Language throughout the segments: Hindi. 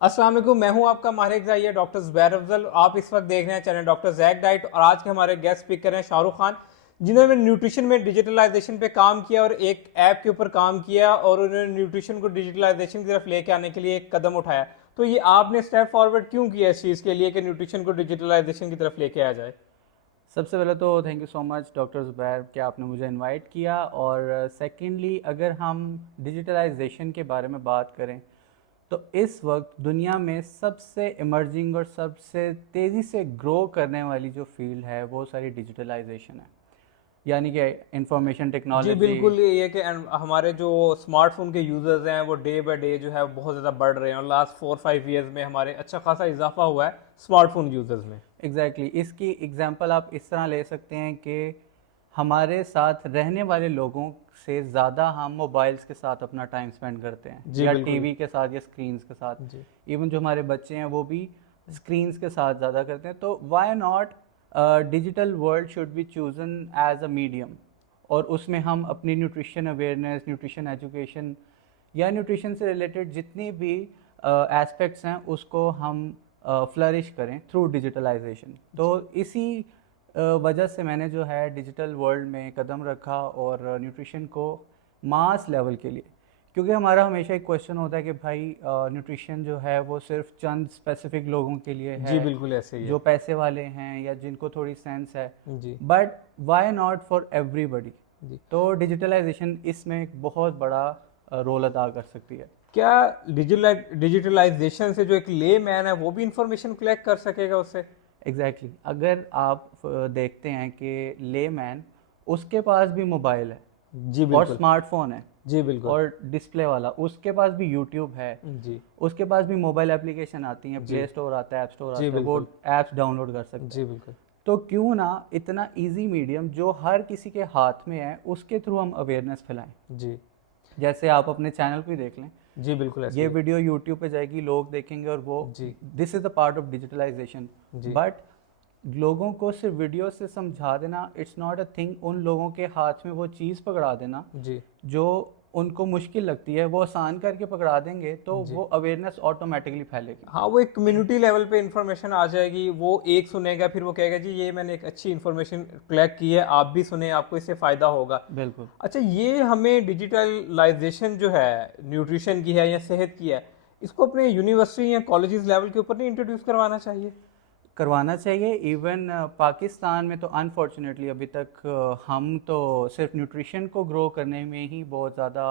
अस्सलाम वालेकुम, मैं हूं आपका माहिर ग़िज़ाई डॉक्टर ज़ुबैर अफजल। आप इस वक्त देख रहे हैं चैनल डॉक्टर जैक डाइट और आज के हमारे गेस्ट स्पीकर हैं शाहरुख खान, जिन्होंने न्यूट्रिशन में डिजिटलाइजेशन पे काम किया और एक ऐप के ऊपर काम किया और उन्होंने न्यूट्रिशन को डिजिटलाइजेशन की तरफ लेके आने के लिए एक कदम उठाया। तो ये आपने स्टेप फॉरवर्ड क्यों किया इस चीज़ के लिए कि न्यूट्रिशन को डिजिटलाइजेशन की तरफ लेके आ जाए? सबसे पहले तो thank you so much doctor Zubair कि आपने मुझे इनवाइट किया। और सेकेंडली अगर हम डिजिटलाइजेशन के बारे में बात करें तो इस वक्त दुनिया में सबसे इमर्जिंग और सबसे तेज़ी से ग्रो करने वाली जो फील्ड है वो सारी डिजिटलाइजेशन है, यानी कि इंफॉर्मेशन जी टेक्नोलॉजी। बिल्कुल, ये कि हमारे जो स्मार्टफोन के यूज़र्स हैं वो डे बाय डे जो है वो बहुत ज़्यादा बढ़ रहे हैं और लास्ट 4-5 ईयर्स में हमारे अच्छा खासा इजाफा हुआ है स्मार्टफोन यूज़र्स में। इसकी एग्जांपल आप इस तरह ले सकते हैं कि हमारे साथ रहने वाले लोगों से ज़्यादा हम मोबाइल्स के साथ अपना टाइम स्पेंड करते हैं, जी या बिल्कुल। टीवी के साथ या स्क्रीन्स के साथ। जी इवन जो हमारे बच्चे हैं वो भी स्क्रीन्स के साथ ज़्यादा करते हैं। तो why not digital world should be chosen as a medium, और उसमें हम अपनी न्यूट्रिशन अवेयरनेस, न्यूट्रिशन एजुकेशन या न्यूट्रिशन से रिलेटेड जितनी भी एस्पेक्ट्स हैं उसको हम फ्लरिश करें थ्रू डिजिटलाइजेशन। तो इसी वजह से मैंने जो है डिजिटल वर्ल्ड में कदम रखा और न्यूट्रिशन को मास लेवल के लिए, क्योंकि हमारा हमेशा एक क्वेश्चन होता है कि भाई न्यूट्रिशन जो है वो सिर्फ चंद स्पेसिफिक लोगों के लिए जी है, बिल्कुल ऐसे ही जो है। पैसे वाले हैं या जिनको थोड़ी सेंस है। जी but why not for everybody. जी। तो डिजिटलाइजेशन इसमें एक बहुत बड़ा रोल अदा कर सकती है। क्या डिजिटलाइजेशन से जो एक ले मैन है वो भी इंफॉर्मेशन कलेक्ट कर सकेगा उससे? अगर आप देखते हैं कि लेमैन, उसके पास भी मोबाइल है जी और बिल्कुल। स्मार्टफोन है जी बिल्कुल। और डिस्प्ले वाला, उसके पास भी यूट्यूब है, जी उसके पास भी मोबाइल एप्लीकेशन आती हैं, जी। प्ले स्टोर आता है, ऐप स्टोर जी आता है, वो बिल्कुल। ऐप्स डाउनलोड कर सकता जी है। बिल्कुल। तो क्यों ना इतना इजी मीडियम जो हर किसी के हाथ में है उसके थ्रू हम अवेयरनेस फैलाएं। जी जैसे आप अपने चैनल को ही देख लें, जी बिल्कुल ऐसे ये ही है। वीडियो यूट्यूब पे जाएगी, लोग देखेंगे और वो जी this is the part of digitalisation. जी बट लोगों को सिर्फ वीडियो से समझा देना इट्स नॉट अ थिंग। उन लोगों के हाथ में वो चीज़ पकड़ा देना जी जो उनको मुश्किल लगती है, वो आसान करके पकड़ा देंगे तो जी। वो अवेयरनेस ऑटोमेटिकली फैलेगी। हाँ, वो एक कम्युनिटी लेवल पे इंफॉर्मेशन आ जाएगी, वो एक सुनेगा फिर वो कहेगा जी ये मैंने एक अच्छी इंफॉर्मेशन कलेक्ट की है, आप भी सुने, आपको इससे फ़ायदा होगा। बिल्कुल। अच्छा, ये हमें डिजिटलाइजेशन जो है न्यूट्रिशन की है या सेहत की है, इसको अपने यूनिवर्सिटी या कॉलेजेस लेवल के ऊपर नहीं इंट्रोड्यूस करवाना चाहिए? करवाना चाहिए। इवन पाकिस्तान में तो अनफॉर्चुनेटली अभी तक हम तो सिर्फ न्यूट्रिशन को ग्रो करने में ही बहुत ज़्यादा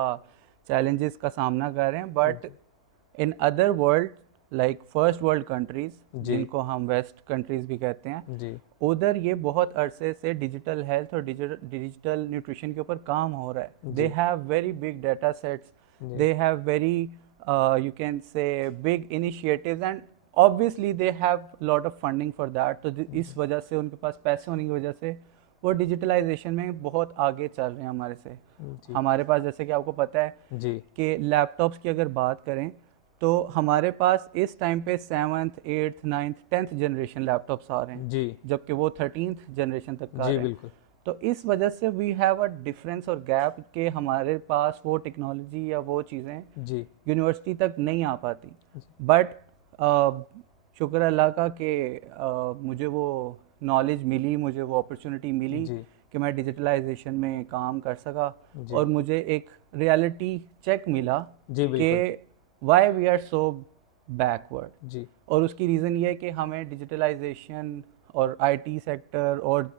चैलेंजेस का सामना कर रहे हैं। But in other world like first world countries, जी जिनको हम वेस्ट कंट्रीज़ भी कहते हैं, जी उधर ये बहुत अरसे से डिजिटल हेल्थ और डिजिटल न्यूट्रिशन के ऊपर काम हो रहा है। दे जी have very big data sets, जी they have very you can say big initiatives, and obviously they have lot of funding for that. तो इस वजह से उनके पास पैसे होने की वजह से वो डिजिटलाइजेशन में बहुत आगे चल रहे हैं हमारे से। जी हमारे पास जैसे कि आपको पता है जी कि लैपटॉप्स की अगर बात करें तो हमारे पास इस टाइम पे 7th 8th 9th 10th generation laptops आ रहे हैं, जी जबकि वो 13th जनरेशन तक का आ जी रहे हैं। बिल्कुल। तो इस वजह से वी हैव अ डिफरेंस और गैप कि हमारे पास वो टेक्नोलॉजी या वो चीज़ें जी यूनिवर्सिटी तक नहीं आ पाती। जी बट शुक्र अल्लाह का कि मुझे वो नॉलेज मिली, मुझे वो अपॉर्चुनिटी मिली जी कि मैं डिजिटलाइजेशन में काम कर सका। जी और मुझे एक रियलिटी चेक मिला जी कि बिल्कुल। Why we are so backward. जी और उसकी रीज़न ये है कि हमें डिजिटलाइजेशन और आईटी सेक्टर और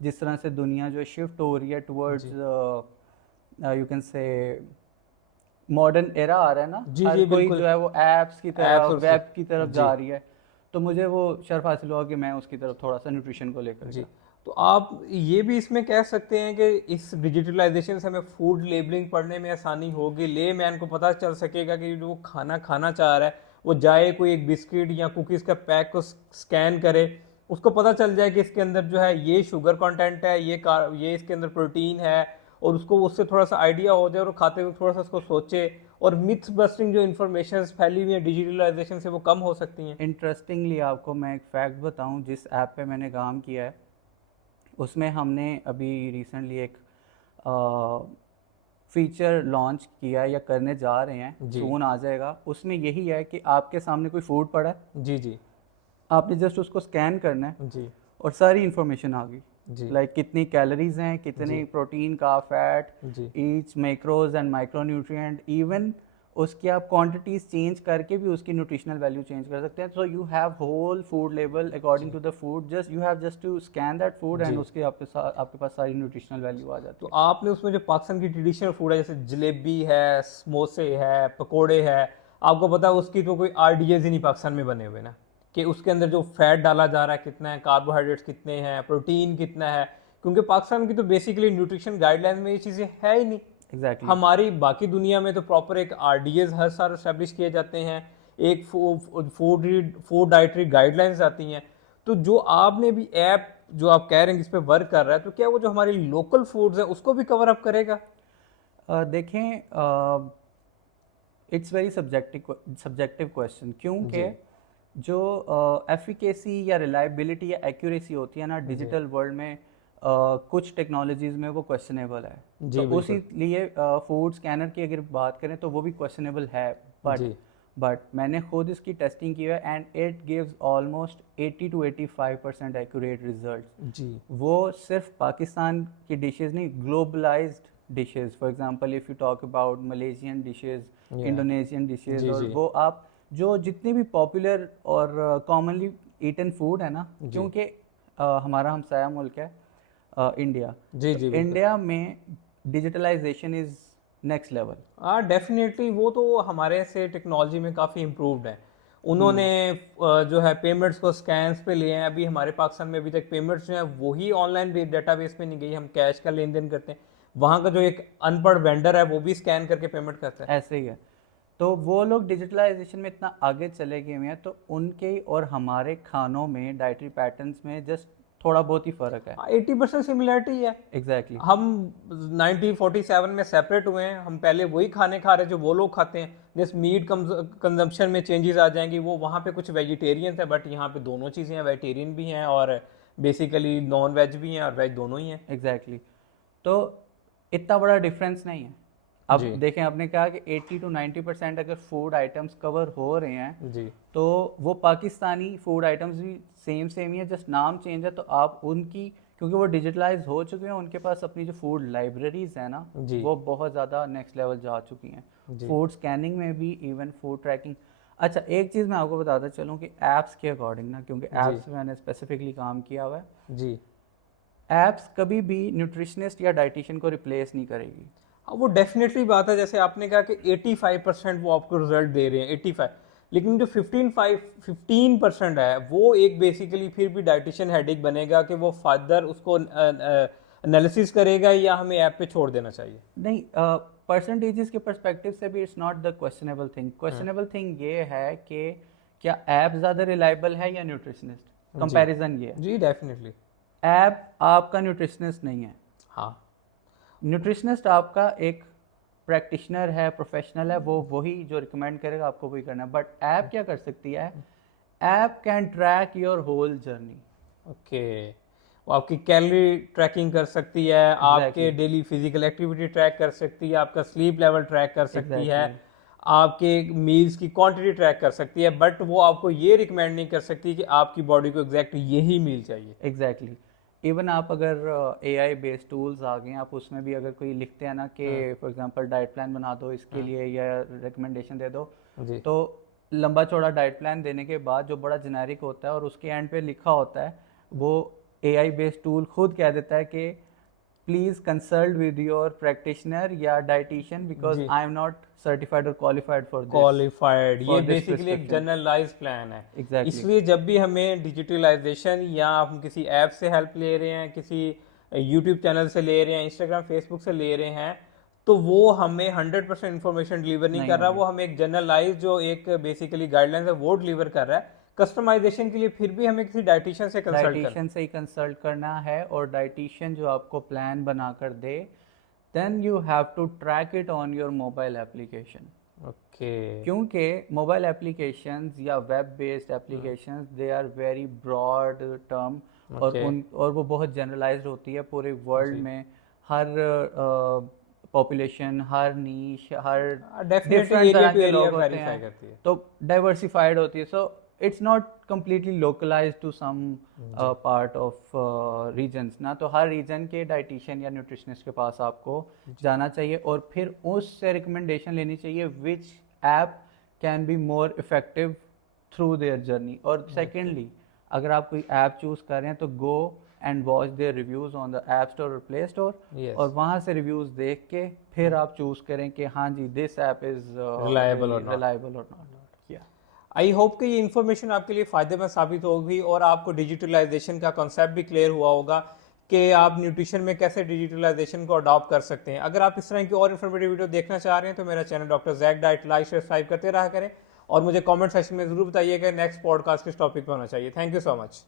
जिस तरह से दुनिया जो शिफ्ट हो रही है टुवर्ड्स जी you can say modern era आ रहा है ना, जी हर जी कोई बिल्कुल। जो है वो ऐप्स की ऐप्स तरफ, और वेब की तरफ जी जा रही है। तो मुझे वो शर्फ हासिल हुआ कि मैं उसकी तरफ थोड़ा सा न्यूट्रिशन को लेकर जी। गया। तो आप ये भी इसमें कह सकते हैं कि इस डिजिटलाइजेशन से हमें फूड लेबलिंग पढ़ने में आसानी होगी, ले मैन को पता चल सकेगा कि जो वो खाना खाना चाह रहा है वो जाए कोई एक बिस्किट या कुकीज़ का पैक को स्कैन करे, उसको पता चल जाए कि इसके अंदर जो है ये शुगर कंटेंट है, ये इसके अंदर प्रोटीन है, और उसको उससे थोड़ा सा आइडिया हो जाए और खाते हुए थोड़ा सा उसको सोचे, और मिथ्स बस्टिंग जो इन्फॉर्मेशन फैली हुई है डिजिटलाइजेशन से वो कम हो सकती हैं। इंटरेस्टिंगली आपको मैं एक फैक्ट बताऊं, जिस ऐप पे मैंने काम किया है उसमें हमने अभी रिसेंटली एक फीचर लॉन्च किया या करने जा रहे हैं, जी। सून आ जाएगा, उसमें यही है कि आपके सामने कोई फूड पड़ा है, जी जी आपने जस्ट उसको स्कैन करना है जी और सारी इंफॉर्मेशन आ गई, जी लाइक कितनी कैलोरीज हैं, कितनी जी प्रोटीन का, fat, g each macros and micronutrient, even उसकी आप क्वांटिटीज चेंज करके भी उसकी न्यूट्रिशनल वैल्यू चेंज कर सकते हैं. So you have whole food label according to the food, just you have just to scan that food and जी। उसके आपके पास सारी न्यूट्रिशनल वैल्यू आ जाती तो है. आपने उसमें जो पाकिस्तान की ट्रेडिशनल फूड है जैसे जलेबी है, समोसे है, पकोड़े है, आपको पता है उसकी तो कोई आरडीएस ही नहीं पाकिस्तान में बने हुए ना, कि उसके अंदर जो फैट डाला जा रहा है कितना है, कार्बोहाइड्रेट्स कितने हैं, प्रोटीन कितना है, क्योंकि पाकिस्तान की तो बेसिकली न्यूट्रिशन गाइडलाइन में ये चीज़ें है ही नहीं. एग्जैक्टली. हमारी बाकी दुनिया में तो प्रॉपर एक आरडीएस हर साल एस्टेब्लिश किए जाते हैं, एक फूड डाइटरी गाइडलाइंस आती हैं. तो जो आपने भी ऐप जो आप कह रहे हैं इस पे वर्क कर रहा है, तो क्या वो जो हमारी लोकल फूड्स है उसको भी कवर अप करेगा? देखें, इट्स वेरी सब्जेक्टिव क्वेश्चन, क्योंकि जो एफिकेसी या रिलायबिलिटी या एक्यूरेसी होती है ना डिजिटल वर्ल्ड में, कुछ टेक्नोलॉजीज में वो क्वेश्चनेबल है. जी, तो बिल्कुल. उसी लिए फूड स्कैनर की अगर बात करें तो वो भी क्वेश्चनेबल है, जी बट मैंने खुद इसकी टेस्टिंग की है and it gives almost 80 to 85% accurate result. जी वो सिर्फ पाकिस्तान की डिशेस नहीं, globalised dishes, for example if you talk about Malaysian dishes, Yeah. Indonesian dishes, जी, और जी. वो आप जो जितने भी पॉपुलर और कॉमनली ईटन फूड है ना, जी. क्योंकि हमारा हमसाया मुल्क है इंडिया, जी तो जी बिल्कुल. इंडिया में डिजिटलाइजेशन इज़ नेक्स्ट लेवल. हाँ डेफिनेटली, वो तो हमारे से टेक्नोलॉजी में काफ़ी इम्प्रूव्ड है. उन्होंने जो है पेमेंट्स को स्कैन्स पे लिए हैं. अभी हमारे पाकिस्तान में अभी तक पेमेंट्स जो है वही ऑनलाइन डेटाबेस पे नहीं गई, हम कैश का लेन देन करते हैं. वहाँ का जो एक अनपढ़ वेंडर है वो भी स्कैन करके पेमेंट करता है. ऐसे ही है. तो वो लोग डिजिटलाइजेशन में इतना आगे चले गए हुए हैं, तो उनके और हमारे खानों में, डाइटरी पैटर्न्स में जस्ट थोड़ा बहुत ही फ़र्क है. 80% सिमिलरिटी है. एग्जैक्टली. हम 1947 में सेपरेट हुए हैं, हम पहले वही खाने खा रहे हैं जो वो लोग खाते हैं. जिस मीट कंजम्पशन में चेंजेस आ जाएंगी, वो वहाँ पे कुछ वेजिटेरियंस है, बट यहाँ पे दोनों चीज़ें हैं, वेजिटेरियन भी हैं और बेसिकली नॉन वेज भी हैं और वेज दोनों ही हैं. एग्जैक्टली. तो इतना बड़ा डिफरेंस नहीं है. अब जी देखें, आपने कहा कि 80 to 90% अगर फूड आइटम्स कवर हो रहे हैं, जी तो वो पाकिस्तानी फूड आइटम्स भी सेम ही है, जस्ट नाम चेंज है. तो आप उनकी, क्योंकि वो डिजिटलाइज हो चुके हैं, उनके पास अपनी जो फूड लाइब्रेरीज है ना, जी वो बहुत ज़्यादा नेक्स्ट लेवल जा चुकी हैं. जी फूड स्कैनिंग में भी, इवन फूड ट्रैकिंग. अच्छा, एक चीज़ मैं आपको बताता चलूँ कि ऐप्स के अकॉर्डिंग ना, क्योंकि ऐप्स में मैंने स्पेसिफिकली काम किया हुआ है, जी. ऐप्स कभी भी न्यूट्रिशनिस्ट या डाइटिशियन को रिप्लेस नहीं करेगी. हाँ वो डेफिनेटली बात है. जैसे आपने कहा कि 85% वो आपको रिजल्ट दे रहे हैं, 85, लेकिन जो 15% है वो एक बेसिकली फिर भी डाइटिशियन हेडेक बनेगा कि वो फादर उसको एनालिसिस करेगा या हमें ऐप पे छोड़ देना चाहिए. नहीं, परसेंटेजेस के पर्सपेक्टिव से भी it's not the questionable thing. Questionable thing ये है कि क्या ऐप ज़्यादा रिलायबल है या न्यूट्रिशनिस्ट. कंपैरिजन ये है. जी डेफिनेटली. ऐप आपका न्यूट्रिशनिस्ट नहीं है. हाँ न्यूट्रिशनिस्ट आपका एक प्रैक्टिशनर है, प्रोफेशनल है, वो वही जो रिकमेंड करेगा आपको वही करना है. बट ऐप क्या कर सकती है? App can track your whole journey. Okay. वो आपकी कैलोरी ट्रैकिंग कर सकती है, आपके डेली फिजिकल एक्टिविटी ट्रैक कर सकती है, आपका स्लीप लेवल ट्रैक कर सकती है, आपके मील्स की क्वांटिटी ट्रैक कर सकती है, बट वो आपको ये रिकमेंड नहीं कर सकती कि आपकी बॉडी को एग्जैक्ट यही मील चाहिए. एग्जैक्टली. इवन आप अगर AI बेस्ड टूल्स आ गए हैं, आप उसमें भी अगर कोई लिखते हैं ना कि फॉर एग्जांपल डाइट प्लान बना दो इसके लिए या रिकमेंडेशन दे दो, जी तो लंबा चौड़ा डाइट प्लान देने के बाद जो बड़ा जेनेरिक होता है और उसके एंड पे लिखा होता है, वो AI बेस्ड टूल खुद कह देता है कि please consult with your practitioner या डाइटिशियन बिकॉज जी. आई एम नॉट सर्टिफाइड और क्वालिफाइड फॉर क्वालिफाइड. for ये this बेसिकली एक prescription. जनरलाइज प्लान है. Exactly. इसलिए जब भी हमें डिजिटलाइजेशन या हम किसी ऐप से हेल्प ले रहे हैं, किसी यूट्यूब चैनल से ले रहे हैं, इंस्टाग्राम फेसबुक से ले रहे हैं, तो वो हमें 100% इंफॉर्मेशन डिलीवर नहीं कर रहा. वो हमें एक जनरलाइज जो एक बेसिकली गाइडलाइंस है वो डिलीवर कर रहा है. कस्टमाइजेशन के लिए फिर भी हमें किसी डाइटिशियन से कंसल्ट डाइटिशियन से ही कंसल्ट करना है, और डाइटिशियन जो आपको प्लान बना कर दे, then you have to track it on your mobile application. Okay. क्योंकि मोबाइल एप्लीकेशंस या web based applications, they are very broad term, और Okay. वो बहुत जनरलाइज्ड होती है पूरे वर्ल्ड में. हर पॉपुलेशन, हर नीश, हर डेफिनेटली डिफरेंट एरिया तरह टू के एरिया लोग होते वेरीफाई हैं, करती है। तो डाइवर्सिफाइड होती है। So it's not completely localize to some part of regions ना, तो हर रीजन के डाइटिशियन या न्यूट्रिशनिस्ट के पास आपको जाना चाहिए और फिर उससे रिकमेंडेशन लेनी चाहिए which app can be more effective through their journey. और सेकेंडली, अगर आप कोई ऐप चूज़ कर रहे हैं तो go and watch their reviews on the app store और प्ले स्टोर, Yes. और वहाँ से रिव्यूज़ देख के फिर आप चूज़ करें कि हाँ जी this app is Reliable or not. Reliable और नॉट। आई होप कि ये इन्फॉर्मेशन आपके लिए फ़ायदेमंद साबित होगी और आपको डिजिटलाइजेशन का कॉन्सेप्ट भी क्लियर हुआ होगा कि आप न्यूट्रिशन में कैसे डिजिटलाइजेशन को अडॉप्ट कर सकते हैं। अगर आप इस तरह की और इन्फॉर्मेटिव वीडियो देखना चाह रहे हैं तो मेरा channel doctor Jack diet like subscribe करते रहा करें और मुझे कमेंट सेक्शन में ज़रूर बताइएगा नेक्स्ट पॉडकास्ट किस टॉपिक पर होना चाहिए। Thank you so much.